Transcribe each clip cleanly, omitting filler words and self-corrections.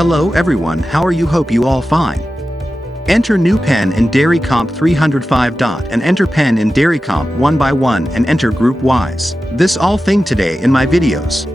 Hello everyone, how are you? Hope you all fine. Enter new pen in Dairycomp305 and enter pen in Dairycomp one by one and enter group wise. This all thing today in my videos.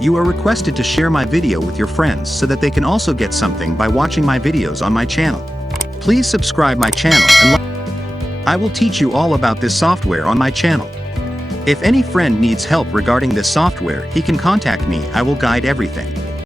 You are requested to share my video with your friends so that they can also get something by watching my videos on my channel. Please subscribe my channel and I will teach you all about this software on my channel. If any friend needs help regarding this software, he can contact me. I will guide everything.